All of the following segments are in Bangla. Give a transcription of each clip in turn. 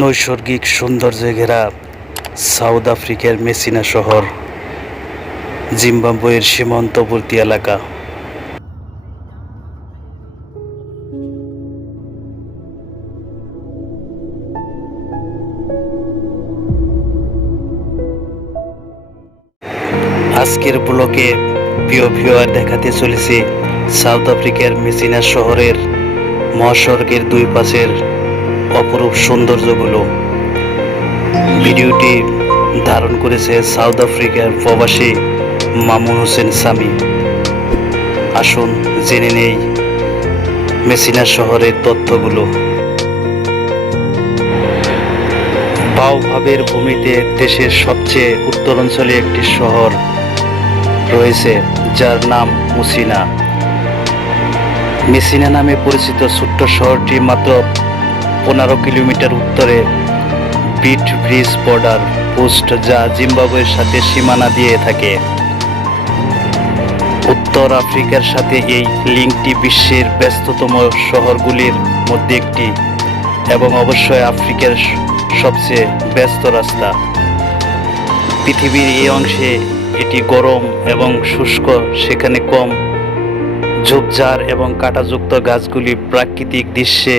নৈসর্গিক সৌন্দর্যে ঘেরা সাউথ আফ্রিকার মেসিনা শহর, জিম্বাবুয়ের সীমান্তবর্তী এলাকা। আজকের ব্লকে প্রিয় ভিউয়ার দেখাতে চলেছে সাউথ আফ্রিকার মেসিনা শহরের মহাসড়কের দুই পাশের অপরূপ সৌন্দর্যগুলো ভিডিওটি ধারণ করেছে সাউথ আফ্রিকার প্রবাসী মামুন হোসেন সামি। আসুন জেনে নেই মেসিনা শহরের তথ্যগুলো। বাউভাবের ভূমিতে দেশের সবচেয়ে উত্তরাঞ্চলে একটি শহর রয়েছে, যার নাম মুসিনা। মেসিনা নামে পরিচিত ছোট্ট শহরটি মাত্র পনেরো কিলোমিটার উত্তরে বিট ব্রিজ বর্ডার পোস্ট যা জিম্বাবুয়ের সাথে সীমানা দিয়ে থাকে। উত্তর আফ্রিকার সাথে এই লিঙ্কটি বিশ্বের ব্যস্ততম শহরগুলির মধ্যে একটি এবং অবশ্যই আফ্রিকার সবচেয়ে ব্যস্ত রাস্তা। পৃথিবীর এই অংশে এটি গরম এবং শুষ্ক, সেখানে কম ঝোপঝাড় এবং কাঁটাযুক্ত গাছগুলি প্রাকৃতিক দৃশ্যে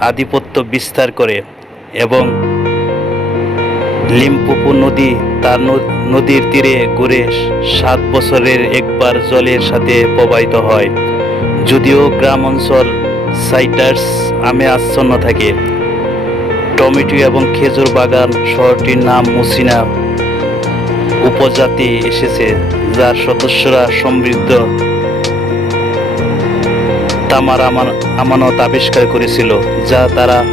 আধিপত্য বিস্তার করে এবং লিম্পোপো নদী তার নদীর তীরে ঘুরে সাত বছরের একবার জলের সাথে প্রবাহিত হয়। যদিও গ্রাম অঞ্চল সাইটার্স আমে আচ্ছন্ন থাকে। টমেটো এবং খেজুর বাগান শহরটির নাম মুসিনা উপজাতি এসেছে, যার সদস্যরা সমৃদ্ধ তামার আমান- আমানত আবিষ্কার করেছিল, যা তারা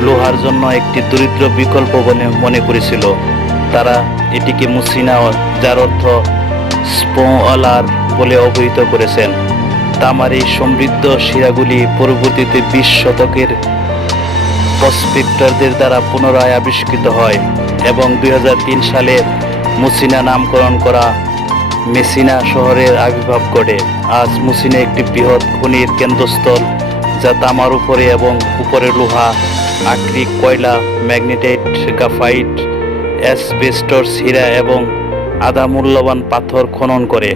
লোহার জন্য একটি দরিদ্র বিকল্প বলে মনে করেছিল। তারা এটিকে মুসিনা যার অর্থ স্পোলার বলে অবহিত করেছেন। তামার এই সমৃদ্ধ শিরাগুলি পরবর্তীতে বিশ শতকের প্রসপেক্টরদের দ্বারা পুনরায় আবিষ্কৃত হয় এবং দুই হাজার তিন সালে মুসিনা নামকরণ করা মেসিনা শহরের আবির্ভাব ঘটে। আজ মুসিনা একটি বৃহৎ খনির কেন্দ্রস্থল, যা তামার উপরে এবং উপরে লোহা, আক্রিক কয়লা, ম্যাগনেটাইট, গ্রাফাইট, অ্যাসবেস্টস, হীরা এবং আধা মূল্যবান পাথর খনন করে।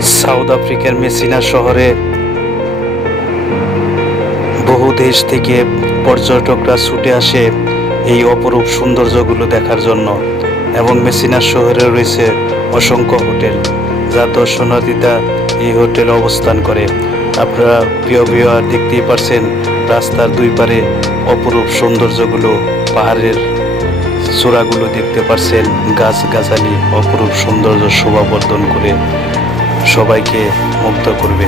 সাউথ আফ্রিকার মেসিনা শহরে দেশ থেকে পর্যটকরা ছুটে আসে এই অপরূপ সৌন্দর্যগুলো দেখার জন্য এবং মেসিনা শহরে রয়েছে অসংখ্য হোটেল, যা দর্শনার্থীরা এই হোটেলে অবস্থান করে। আপনারা প্রিয় ভিউয়ার দেখতেই পারছেন রাস্তার দুই পারে অপরূপ সৌন্দর্যগুলো, পাহাড়ের চূড়াগুলো দেখতে পারছেন গাছ গাছালি অপরূপ সৌন্দর্য শোভাবর্ধন করে সবাইকে মুগ্ধ করবে।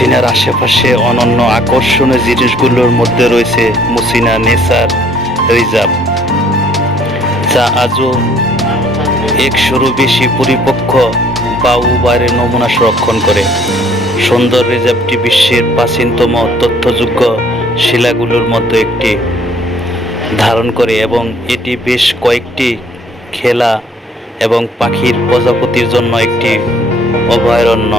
মুসিনার আশেপাশে অনন্য আকর্ষণীয় জিনিসগুলোর মধ্যে রয়েছে মুসিনা নেচার রিজার্ভ যা আজও একশোরও বেশি পরিপক্ক বাউবারের নমুনা সংরক্ষণ করে। সুন্দর রিজার্ভটি বিশ্বের প্রাচীনতম তথ্যযোগ্য শিলাগুলোর মধ্যে একটি ধারণ করে এবং এটি বেশ কয়েকটি খেলা এবং পাখির প্রজাপতির জন্য একটি অভয়ারণ্য।